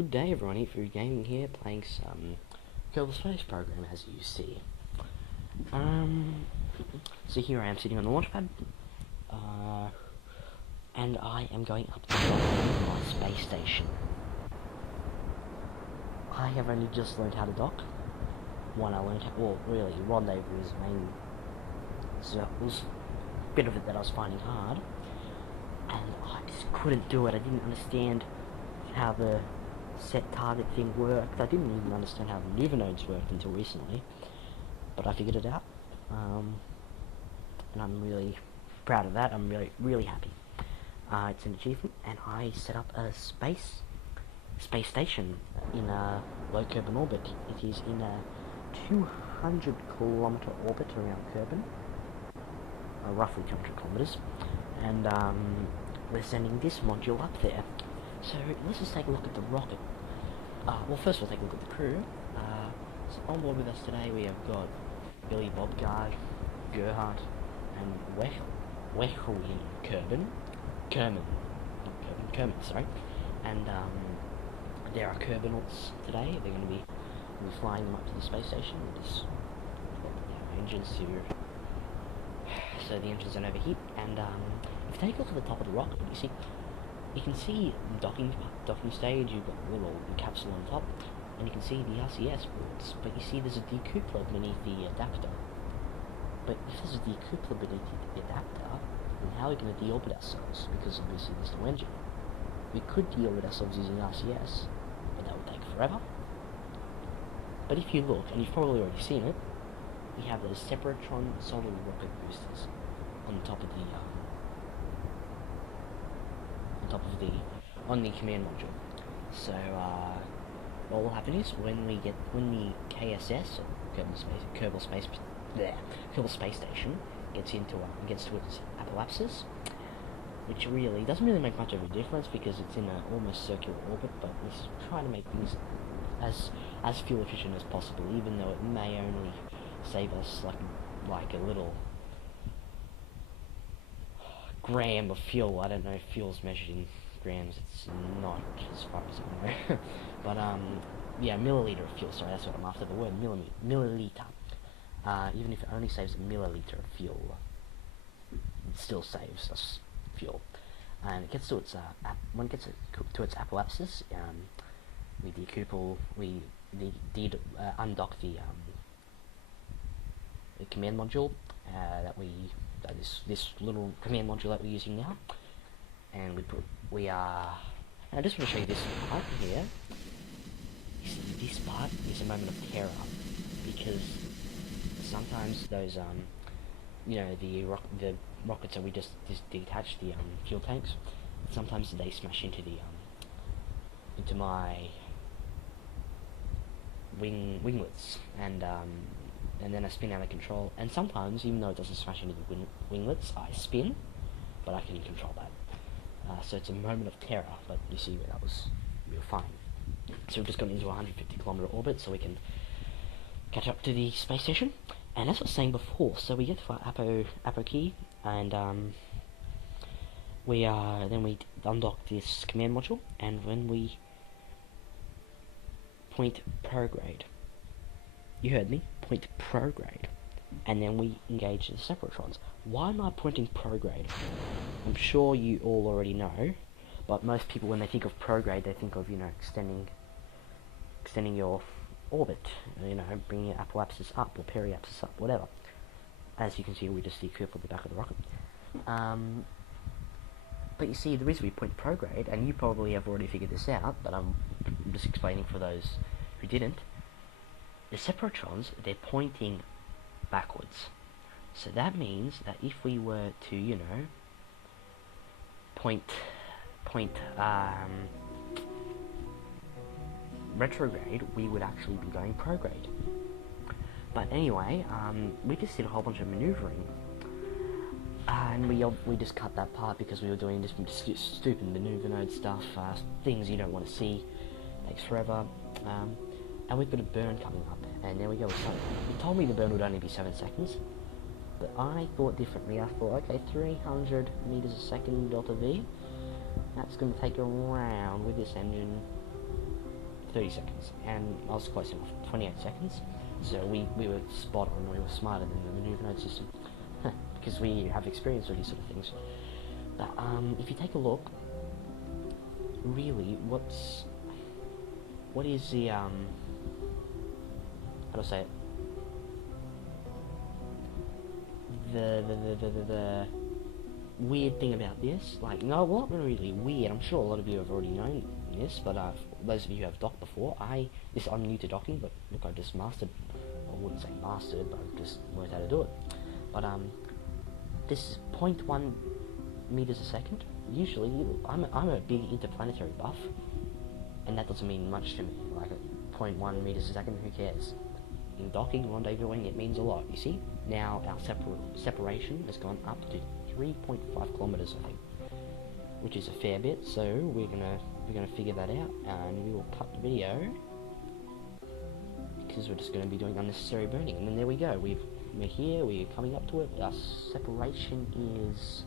Good day everyone, Eatfood Gaming here, playing some Kerbal Space Program as you see. So here I am sitting on the launch pad, and I am going up to my space station. I have only just learned how to dock. One, I learned how, well really, rendezvous is main, so it was a bit of it that I was finding hard, and I just couldn't do it. I didn't understand how the set target thing worked. I didn't even understand how the maneuver nodes worked until recently, but I figured it out, and I'm really proud of that. I'm really happy. It's an achievement, and I set up a space station in a low Kerbal orbit. It is in a 200-kilometer orbit around Kerbal, roughly 200 kilometers, and we're sending this module up there. So let's just take a look at the rocket. Well, first we'll take a look at the crew. So on board with us today we have got Billy, Bobgard, Gerhardt, and Kerman, sorry. And there are Kerbinauts today. They're going to be flying them up to the space station. Just engines so the engines don't overheat. And if you take a look at the top of the rocket, you can see the docking stage. You've got a little capsule on top, and you can see the RCS ports. But you see there's a decoupler beneath the adapter. But if there's a decoupler beneath the adapter, then how are we going to deorbit ourselves? Because obviously there's no engine. We could deorbit ourselves using RCS, but that would take forever. But if you look, and you've probably already seen it, we have those Separatron solid rocket boosters on the top of the on the command module. So what will happen is when the KSS, or Kerbal Space Station, gets to its apoapsis, which really doesn't really make much of a difference because it's in an almost circular orbit, but we try to make things as fuel efficient as possible, even though it may only save us like a little gram of fuel. I don't know if fuel's measured in grams. It's not, as far as I know. But yeah, milliliter of fuel. Sorry, that's what I'm after. The word milliliter. Even if it only saves a milliliter of fuel, it still saves us fuel. And it gets to its when it gets to its apoapsis, we decouple. We undock the command module this little command module that we're using now, and I just want to show you this part here. You see, this part is a moment of terror, because sometimes those the rockets that we just detach the fuel tanks, sometimes they smash into into my winglets, and then I spin out of control. And sometimes, even though it doesn't smash into the winglets, I spin, but I can control that. So it's a moment of terror, but you see where we were fine. So we've just gone into a 150-kilometer orbit, so we can catch up to the space station. And as I was saying before, so we get to our apo key, and then we undock this command module, and when we point prograde, you heard me, point prograde, and then we engage the Separatrons. Why am I pointing prograde? I'm sure you all already know, but most people, when they think of prograde, they think of, extending your orbit, bringing your apoapsis up, or periapsis up, whatever. As you can see, we just decoupled the back of the rocket. But you see, the reason we point prograde, and you probably have already figured this out, but I'm just explaining for those who didn't, the Separatrons, they're pointing backwards. So that means that if we were to, point retrograde, we would actually be going prograde. But anyway, we just did a whole bunch of maneuvering, and we just cut that part because we were doing this stupid maneuver node stuff, things you don't want to see, takes forever, and we've got a burn coming up, and there we go. He told me the burn would only be 7 seconds, but I thought differently. I thought, okay, 300 meters a second delta V, that's going to take around, with this engine, 30 seconds, and I was close enough, 28 seconds. So we were spot on, we were smarter than the maneuver node system, because we have experience with these sort of things. But if you take a look, really, what is the, how do I say it? The weird thing about this, like, no, well, not really weird, I'm sure a lot of you have already known this, but those of you who have docked before, I'm new to docking, but look, I just mastered, I wouldn't say mastered, but I've just learned how to do it. But this is 0.1 meters a second. Usually, I'm a big interplanetary buff, and that doesn't mean much to me. Like 0.1 meters a second, who cares? In docking, rendezvousing, it means a lot. You see, now our separation has gone up to 3.5 kilometers, I think, which is a fair bit. So we're gonna figure that out, and we will cut the video because we're just going to be doing unnecessary burning. And then there we go. We're here. We're coming up to it. Our separation is,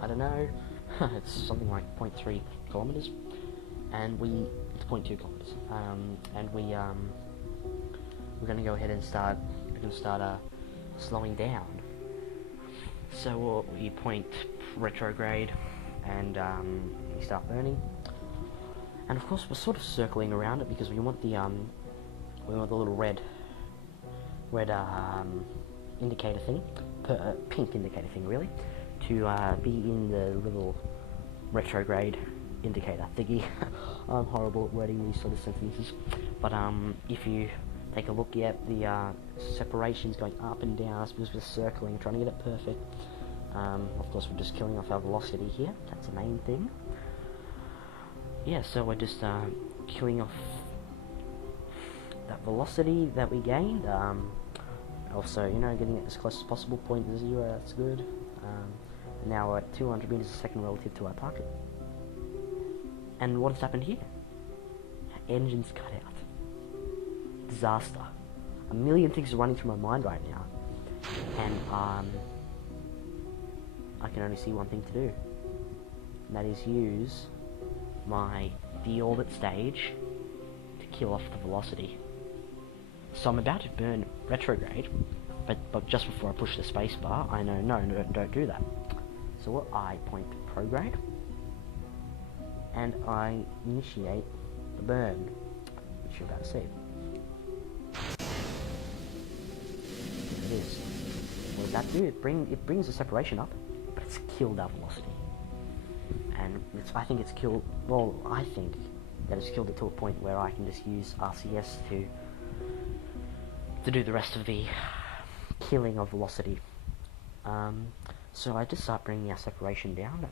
I don't know. It's something like 0.3 kilometers, and it's 0.2 kilometers. And we're going to go ahead and start slowing down. So we point retrograde, and we start burning. And of course, we're sort of circling around it because we want the little red indicator thing, pink indicator thing, really, to be in the little retrograde indicator thingy. I'm horrible at wording these sort of sentences, but if you take a look at the separations going up and down, because we're circling, trying to get it perfect. Of course, we're just killing off our velocity here. That's the main thing. Yeah, so we're just killing off that velocity that we gained. Also, you know, getting it as close as possible, 0.0, that's good. Now we're at 200 meters a second relative to our target. And what has happened here? Our engine's cut out. Disaster. A million things are running through my mind right now. And I can only see one thing to do. And that is use my deorbit stage to kill off the velocity. So I'm about to burn retrograde, but just before I push the spacebar, I know, no, don't do that. So I point prograde, and I initiate the burn, which you're about to see. There it is. What does that do? It brings the separation up, but it's killed our velocity. And I think it's killed, well, I think that it's killed it to a point where I can just use RCS to do the rest of the killing of velocity. So I just start bringing our separation down,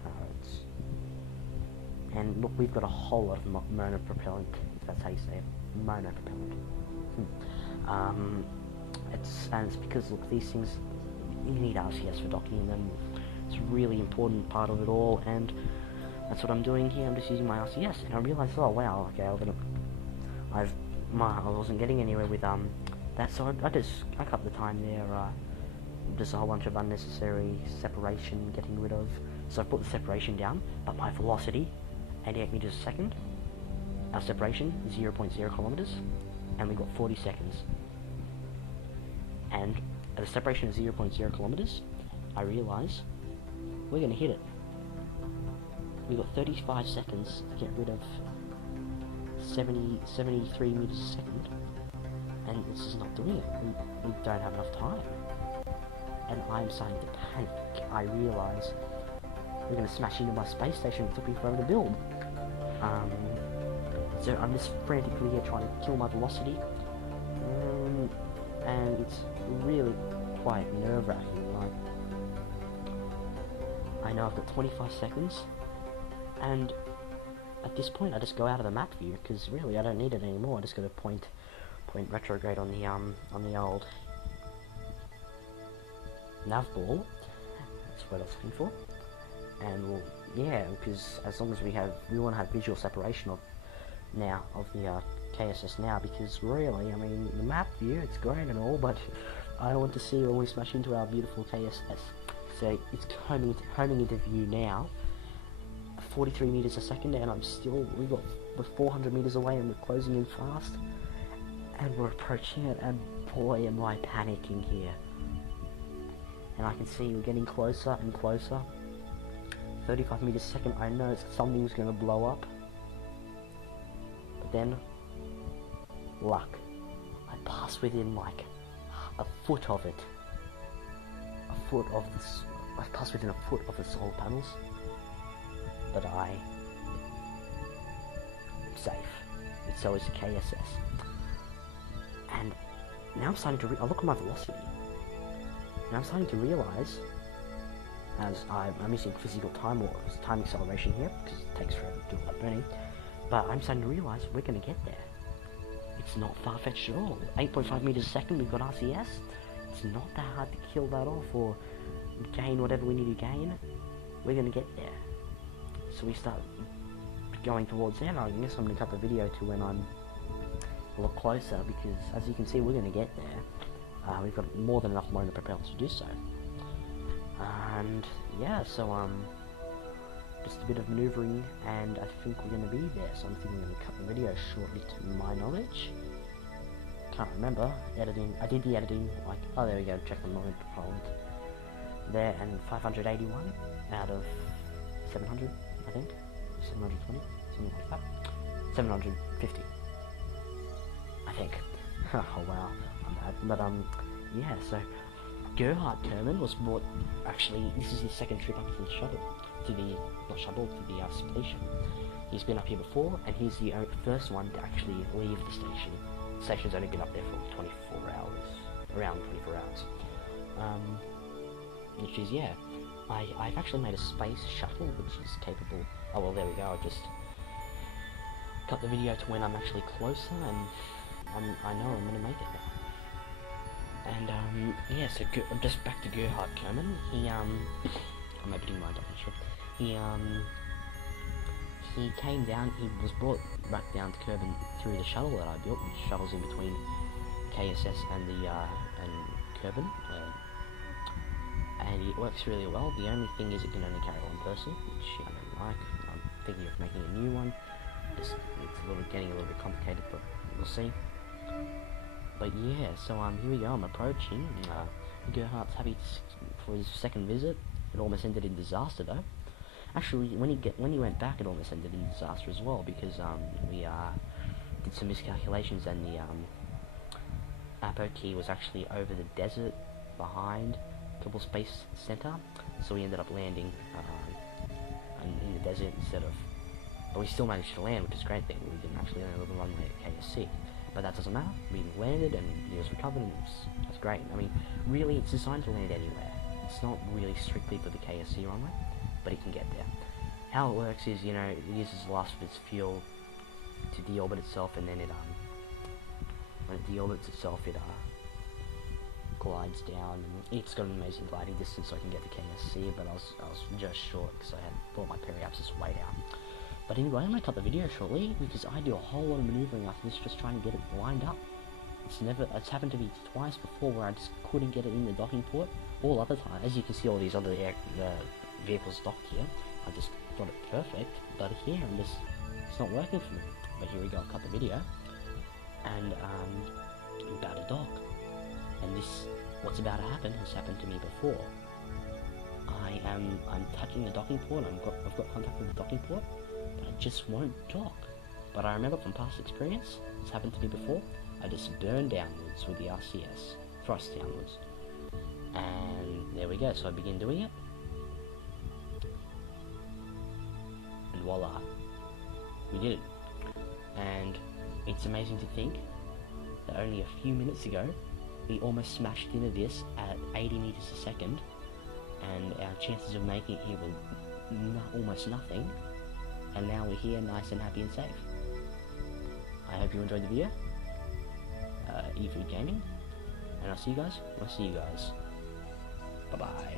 and look, we've got a whole lot of monopropellant, if that's how you say it, monopropellant. It's because, look, these things, you need RCS for docking them. It's a really important part of it all, and that's what I'm doing here. I'm just using my RCS, and I realized, oh wow, okay, I wasn't getting anywhere with that, so I cut the time there. Just a whole bunch of unnecessary separation getting rid of. So I put the separation down, but my velocity, 88 meters a second. Our separation, 0.0 kilometers, and we got 40 seconds. And at a separation of 0.0 kilometers, I realize we're going to hit it. We got 35 seconds to get rid of 73 meters a second, and this is not doing it. We don't have enough time. And I'm starting to panic. I realize we're going to smash into my space station. It took me forever to build. So I'm just frantically here trying to kill my velocity. And it's really quite nerve-wracking. Like, I know I've got 25 seconds, and at this point I just go out of the map view, because really I don't need it anymore. I just got to point retrograde on the old nav ball. That's what I was looking for. And we'll, yeah, because as long as we want to have visual separation of the KSS now, because really, I mean, the map view, it's great and all, but I want to see when we smash into our beautiful KSS. So it's homing into view now, 43 meters a second, and we're 400 meters away, and we're closing in fast, and we're approaching it, and boy am I panicking here. And I can see we're getting closer and closer. 35 meters a second, I know something's gonna blow up. But then, luck. I passed within like a foot of it. I passed within a foot of the solar panels. But I'm safe. And so is the KSS. And now I'm starting to I look at my velocity. And I'm starting to realize, as I'm using physical time or time acceleration here, because it takes forever to do all that burning, but I'm starting to realize we're going to get there. It's not far-fetched at all. 8.5 meters a second, we've got RCS. It's not that hard to kill that off or gain whatever we need to gain. We're going to get there. So we start going towards there, and I guess I'm going to cut the video to when I'm a lot closer, because as you can see, we're going to get there. We've got more than enough motor propellers to do so. And yeah, so just a bit of maneuvering, and I think we're going to be there. So I'm thinking I'm going to cut the video shortly, to my knowledge. Can't remember. Editing. I did the editing, like, oh, there we go, check the mode hold. There, and 581 out of 700, I think. 720, something like that. 750, I think. Oh wow, I'm bad. But yeah, so Gerhard Kerman was brought, actually, this is his second trip up to the shuttle, to the station. He's been up here before, and he's the first one to actually leave the station. The station's only been up there for 24 hours, around 24 hours. Which is, yeah, I've actually made a space shuttle, which is capable, oh well, there we go, I just cut the video to when I'm actually closer, and I know I'm going to make it now. And, yeah, so just back to Gerhard Kerman. He, I'm opening my docking he came down, he was brought back down to Kerbal through the shuttle that I built, which shuttles in between KSS and and Kerbal. And it works really well. The only thing is it can only carry one person, which I don't like. I'm thinking of making a new one. It's getting a little bit complicated, but we'll see. But yeah, so here we go. I'm approaching. Gerhardt's happy for his second visit. It almost ended in disaster, though. Actually, when he went back, it almost ended in disaster as well, because we did some miscalculations, and the Apo key was actually over the desert behind Kerbal Space Center, so we ended up landing in the desert instead of. But we still managed to land, which is a great thing. We didn't actually land on the runway at KSC, but that doesn't matter. We landed, and he was recovered, and it's great. I mean, really, it's designed to land anywhere. It's not really strictly for the KSC runway, but it can get there. How it works is, you know, it uses the last of its fuel to deorbit itself, and then it when it deorbits itself, it glides down, and it's got an amazing gliding distance, so I can get to KSC, but I was just short because I had brought my periapsis way down. But anyway, I'm going to cut the video shortly, because I do a whole lot of maneuvering after this, just trying to get it lined up. It's happened to me twice before where I just couldn't get it in the docking port. All other times, as you can see all these other vehicles docked here, I just got it perfect, but here it's not working for me. But here we go, I'll cut the video, and I'm about to dock. And what's about to happen has happened to me before. I'm touching the docking port, I've got contact with the docking port, but I just won't dock. But I remember from past experience, it's happened to me before, I just burn downwards with the RCS, thrust downwards. And there we go, so I begin doing it. And voila, we did it. And it's amazing to think that only a few minutes ago, we almost smashed into this at 80 meters a second, and our chances of making it here were almost nothing, and now we're here nice and happy and safe. I hope you enjoyed the video, eFood Gaming, and I'll see you guys. Bye bye.